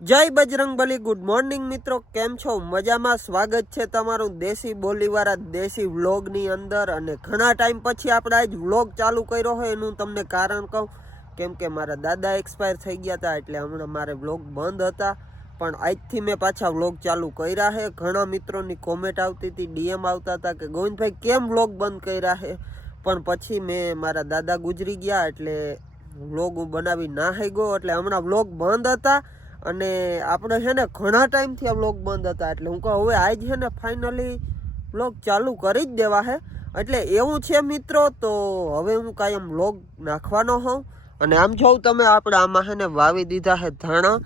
જય Bajrangbali. Good morning મિત્રો, કેમ છો? મજામાં? સ્વાગત છે તમારું દેશી બોલીવાળા દેશી વ્લોગની અંદર. અને ઘણા ટાઈમ પછી આપણે આજ વ્લોગ ચાલુ કર્યો હોય એનું તમને કારણ કહું. કેમ કે મારા દાદા એક્સપાયર થઈ ગયા હતા, એટલે હમણાં મારે વ્લોગ બંધ હતા. પણ આજથી મેં પાછા વ્લોગ ચાલુ કર્યા છે. ઘણા મિત્રોની કોમેન્ટ આવતી હતી, ડીએમ આવતા હતા કે ગોવિંદભાઈ કેમ વ્લોગ બંધ કર્યા છે. પણ પછી મેં મારા દાદા ગુજરી ગયા એટલે વ્લોગ હું બનાવી ના થઈ ગયો. એટલે હમણાં વ્લોગ બંધ હતા. અને આપણે છે ને ઘણા ટાઈમથી આ વ્લોગ બંધ હતા, એટલે હું કહું હવે આજ છે ને ફાઇનલી વ્લોગ ચાલુ કરી જ દેવા છે. એટલે એવું છે મિત્રો, તો હવે હું કાયમ વ્લોગ નાખવાનો હોઉં. અને આમ જોઉં તમે, આપણે આમાં છે ને વાવી દીધા છે ધાણા,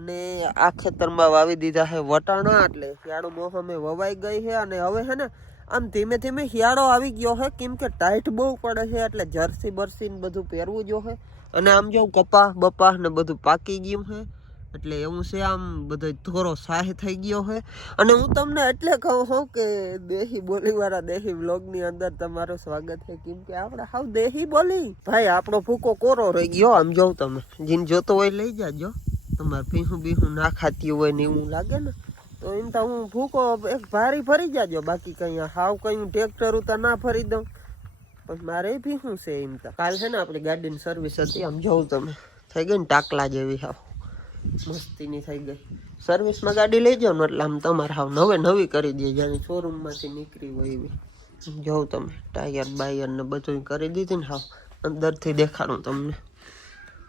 અને આ ખેતરમાં વાવી દીધા છે વટાણા. એટલે શિયાળો મોસમે વવાઈ ગઈ છે. અને હવે છે ને આમ ધીમે ધીમે શિયાળો આવી ગયો છે, કેમ કે ટાઈટ બહુ પડે છે, એટલે જર્સી બરસી ને બધું પહેરવું જોઈએ. અને આમ જોઉં કપાસ બપાસ ને બધું પાકી ગયું છે, એટલે એવું છે. આમ બધો થોડો સાહ થઈ ગયો છે. અને હું તમને એટલે કહું છું કે દેશી બોલીવાળા દેશી વ્લોગની અંદર તમારું સ્વાગત છે, કેમ કે આપણે હાવ દેશી બોલી. ભાઈ આપણો ભૂકો કોરો રહી ગયો. આમ જોઉં તમે, જીન જોતો હોય લઈ જાજો. તમારે ભીહું બીહું ના ખાતી હોય ને એવું લાગે ને, તો એમ તો હું ભૂકો એક ભારી ભરી જાજો. બાકી કઈ હાવ કઈ હું ટ્રેક્ટર ઉતા ના ભરી દઉં, પણ મારે ભીહું છે એમ તો. કાલ છે ને આપણી ગાડીની સર્વિસ હતી, આમ જોઉં તમે થઈ ગઈ ને ટાકલા જેવી હાવ મસ્તીની થઈ ગઈ. સર્વિસમાં ગાડી લઈ જાઓ ને એટલે આમ તમારે હાવ નવી કરી દે, જાણે શોરૂમમાંથી નીકળી હોય એવી. જોઉં તમે ટાયર બાયર ને બધું કરી દીધી ને હાવ અંદરથી દેખાડું તમને.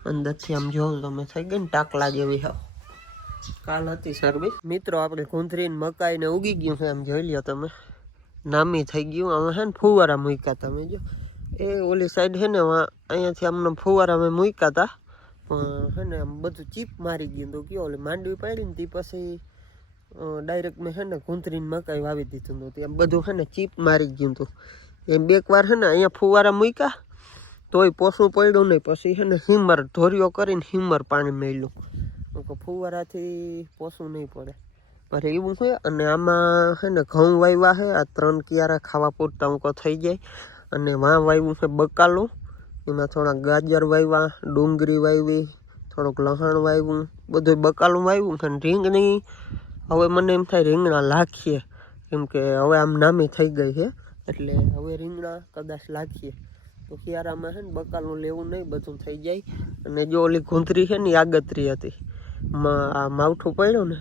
અંદરથી આમ જોઉં તમે થઈ ગઈ ને ટાકલા જેવી હાવ. કાલ હતી સર્વિસ મિત્રો. આપણે કુંથરી મકાઈ ને ઉગી ગયું છે, આમ જોઈ લ્યો તમે, નામી થઈ ગયું. અમે છે ને ફુવારા મૂક્યા તમે જો, એ ઓલી સાઈડ છે ને અહીંયાથી આમને ફુવારા અમે મૂક્યા હતા, પણ છે ને આમ બધું ચીપ મારી ગયું. તો કયો ઓલી માંડવી પાડી ને તે પછી ડાયરેક્ટ મેં છે ને કુંથરીને મકાઈ વાવી દીધું હતું, ત્યાં બધું છે ને ચીપ મારી ગયું હતું. એમ બે વાર છે ને અહીંયા ફુવારા મૂક્યા તોય પોસું પડ્યું નહીં. પછી છે ને હિમર ધોરીઓ કરીને હિમર પાણી મેળ્યું, ફુવારાથી પોસું નહીં પડે. પર એવું છે. અને આમાં છે ને ઘઉં વાવ્યા છે, આ 3 કિયારા ખાવા પૂરતા ઊંકો થઈ જાય. અને વાં વાવ્યું છે બકાલું, એમાં થોડા ગાજર વાવ્યા, ડુંગળી વાવી, થોડુંક લસણ વાવ્યું, બધું બકાલું વાવ્યું છે. રીંગણી હવે મને એમ થાય રીંગણા લાખીએ, કેમ કે હવે આમ નામી થઈ ગઈ છે, એટલે હવે રીંગણા કદાચ લાખીએ. તો શિયાળામાં છે ને બકાલું લેવું નહીં, બધું થઈ જાય. અને જો ઓલી કુંથરી છે ને આગતરી હતી, આ માવઠું પડ્યું ને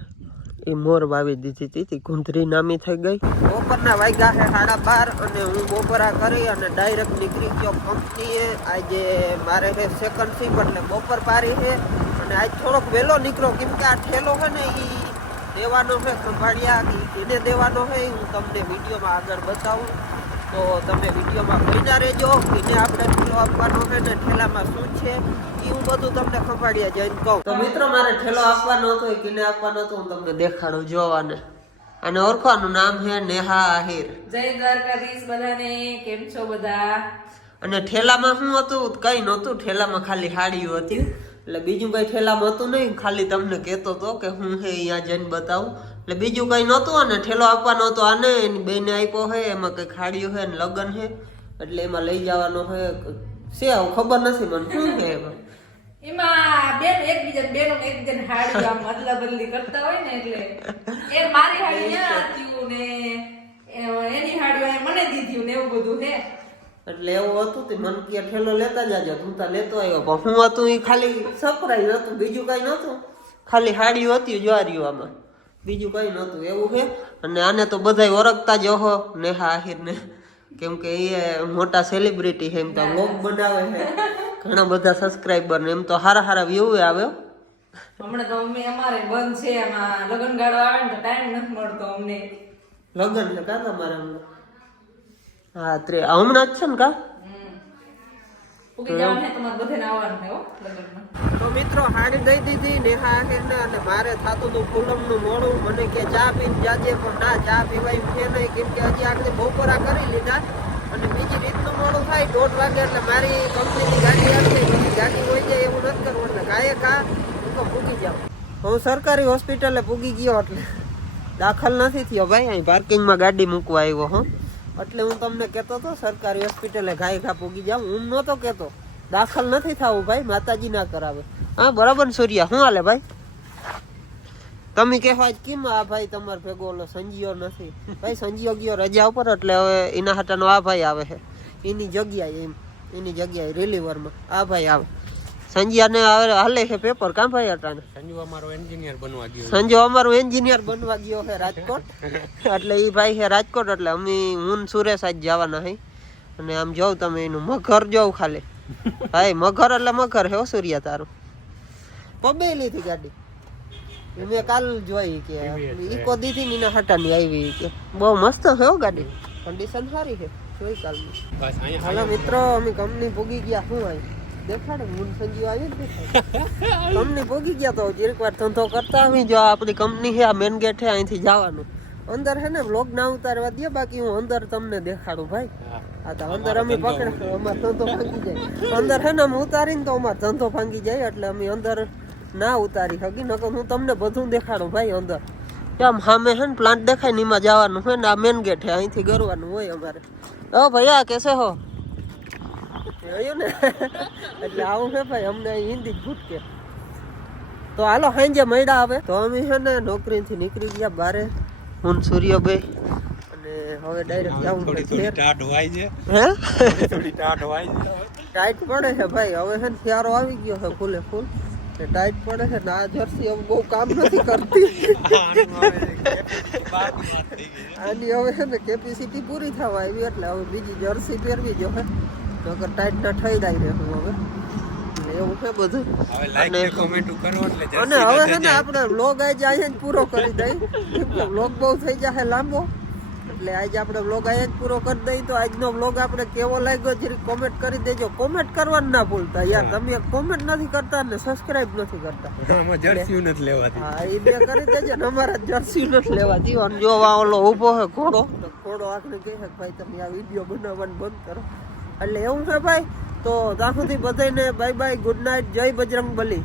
એ મોર વાવી દીધી હતી, કુંથરી નામી થઈ ગઈ. બપોરના વાગ્યા છે 12:30, અને હું બપોરા કરી અને ડાયરેક્ટ નીકળી ગયો કંપનીએ. આજે મારે છે સેકન્ડ શિફ્ટ, એટલે બપોર પારી છે. અને આજ થોડોક વહેલો નીકળો, કેમ કે આ ઠેલો છે ને એ દેવાનો છે ખંભાળિયા, એને દેવાનો છે. હું તમને વિડીયોમાં આગળ બતાવું, તો તમે વિડીયોમાં બન્યા રહેજો. એને આપણે ઠેલો આપવાનો છે ને ઠેલામાં શું છે એ હું બધું તમને ખંભાળિયા જઈને કહું. તો મિત્રો મારે ઠેલો આપવાનો હતો, એ કિને આપવાનો હતો, હું તમને દેખાડું જોવાને. અને ઓળખવાનું નામ છે નેહા આહિર. જય દ્વારકાધીશ બધાને, કેમ છો બધા? અને ઠેલામાં શું હતું? કઈ નહોતું, ઠેલામાં ખાલી હાડીઓ હતી. એટલે બીજું કઈ ઠેલામાં હતું નહીં, ખાલી તમને કહેતો હતો કે હું હે અહીંયા જઈને બતાવું. એટલે બીજું કઈ નહોતું. અને ઠેલો આપવાનો હતો આને, એની બેને આપ્યો છે. એમાં કઈ ખાડીઓ છે ને લગ્ન છે, એટલે એમાં લઈ જવાનો છે. ખબર નથી મને શું છે એમાં બેન એકબીજાને હાડી આમ અદલા બદલી કરતા હોય ને, એટલે એ મારી હાડી ત્યાં હતી ને એની હાડી મને દીધી ને એવું બધું છે. એટલે એવું હતું તે મન કે ઠેલો લેતા જાજો, તું તા લેતો આવ્યો. પણ હું હતું એ ખાલી સરપ્રાઈઝ હતું, બીજું કઈ નતું. ખાલી હાડીઓ હતી જ્વારીઓ, આમાં બીજું કઈ નતું. એવું છે. અને આને તો બધા ઓળખતા જ હો, નેહા આહિર ને, કેમ કે એ મોટા સેલિબ્રિટી છે. એમ તો વ્લોગ બનાવે છે, ઘણા બધા સબસ્ક્રાઈબર ને એમ તો હારા વ્યૂ આવે. હમણાં તો અમારે બંધ છે, એમાં લગ્ન ગાળો આવે ને તો ટાઈમ નથી મળતો અમને. લગ્ન છે કા તમારે? હા હમણાં જ છે ને કા? તો મિત્રો હાડી દઈ દીધી નેહા આહિરને. અને મારે થતું હતું ફૂલમનું મોડું. મને કે ચા પીને જાજે, પણ ના, ચા પીવાય છે નહીં, કેમ કે હજી આગળ બપોરા કરી લીધા. અને બીજી રીતનું મોડું થાય 1:30 વાગે, એટલે મારી કંપનીની ગાડી આવી ગઈ. પછી ગાડી હોય જાય એવું નથી કરવું, એટલે ગાયે કા હું તો પૂગી જાઉં. હું સરકારી હોસ્પિટલે પૂગી ગયો, એટલે દાખલ નથી થયો ભાઈ. અહીં પાર્કિંગમાં ગાડી મૂકવા આવ્યો હું, એટલે હું તમને કહેતો હતો સરકારી હોસ્પિટલે ગાય ઘા પૂગી જાઉં. હું નહોતો કહેતો દાખલ નથી થવું ભાઈ, માતાજી ના કરાવે. હા બરાબર. સૂર્યા શું હાલે ભાઈ? તમે કહેવા જ કેમ આ ભાઈ તમારે ભેગો ઓલો સંજીયો નથી? ભાઈ સંજીયો ગયો રજા ઉપર, એટલે હવે એના હાટાનો આ ભાઈ આવે છે એની જગ્યાએ, એની જગ્યાએ રિલીવરમાં આ ભાઈ આવે. સંજિયાને હવે હાલે છે પેપર કાં ભાઈ હટાને? સંજુ અમારો એન્જિનિયર બનવા ગયો. સંજો અમારો એન્જિનિયર બનવા ગયો છે રાજકોટ. એટલે એ ભાઈ છે રાજકોટ, એટલે અમે હું સુરેશ આજ જવાના હઈ. અને આમ જોઉં તમે એનું મગર જોઉં ખાલી ભાઈ, મગર એટલે મગર હે હો સૂર્યા તારું. પબે લીધી ગાડી મેં કાલ જોઈ કે ઈકો દીધી ને એના હટાની આવી કે બહુ મસ્ત છે હો ગાડી, કન્ડિશન સારી છે. જોઈ કાલની. બસ અહીંયા હાલો મિત્રો, અમે કંપની પૂગી ગયા. શું આવી દેખાડે મૂન સંજીવ આવી જ દેખાય. કંપની પૂગી ગયા તો જીરીક વાર ધંધો કરતા આવી. જો આપણી કંપની છે, આ મેન ગેટ છે, અહીંથી જવાનું. અંદર છે ને વ્લોગ ના ઉતારવા દે, બાકી હું અંદર તમને દેખાડું ભાઈ. હા તો અંદર અમે પકડે અમારો ધંધો ભાંગી જાય. અંદર છે ને અમે ઉતારીને તો અમારો ધંધો ભાંગી જાય, એટલે અમે અંદર ના ઉતારી શકી. નકર હું તમને બધું દેખાડું ભાઈ. અંદર આમ સામે છે ને પ્લાન્ટ દેખાય ને એમાં જવાનું છે ને આ મેન ગેટ છે, અહીંથી ગરવાનું હોય અમારે. ઓ ભૈયા કેસે હો જોયું ને એટલે આવું છે ભાઈ, અમને અહીં હિન્દી જ ભૂટકે. તો હાલો સાંજે મળ્યા હવે. તો અમે છે ને નોકરીથી નીકળી ગયા બારે, હું સૂર્યભાઈ, અને હવે ડાયરેક્ટ જાઉં થોડી ટાઢ હોય છે. હે થોડી ટાઢ હોય છે. ટાઈટ પડે છે ભાઈ, હવે છે ને શિયાળો આવી ગયો છે ફૂલે ફૂલ, ટાઈટ પડે છે ને આ જર્સી હવે બહુ કામ નથી કરતી. આની હવે છે ને કેપેસિટી પૂરી થવા આવી, એટલે હવે બીજી જર્સી પહેરવી જો હે, નકર ટાઈટ ના થઈ જાય છે હવે. એટલે એવું છે બધું. હવે લાઈક ને કોમેન્ટ કરો એટલે અને હવે છે ને આપણે વ્લોગ આજે અહીંયા જ પૂરો કરી દઈ. વ્લોગ બહુ થઈ જશે લાંબો, એટલે આજે આપણે વ્લોગ અહીંયા જ પૂરો કરી દઈ. તો આજનો વ્લોગ આપણે કેવો લાગ્યો જરી કોમેન્ટ કરી દેજો. કોમેન્ટ કરવાનું ના ભૂલતા યાર, તમે કોમેન્ટ નથી કરતા ને સબસ્ક્રાઇબ નથી કરતા. આમાં જર્સી નથી લેવાતી. હા એ બે કરી દેજો ને, અમારા જર્સી નથી લેવાતી. અને જો આ ઓલો ઊભો છે ઘોડો, તો ઘોડો આખને કહે છે ભાઈ તમે આ વિડીયો બનાવવાનું બંધ કરો. એટલે એવું છે ભાઈ. તો ત્યાં સુધી બધાને બાય બાય, ગુડ નાઇટ, જય બજરંગ બલી.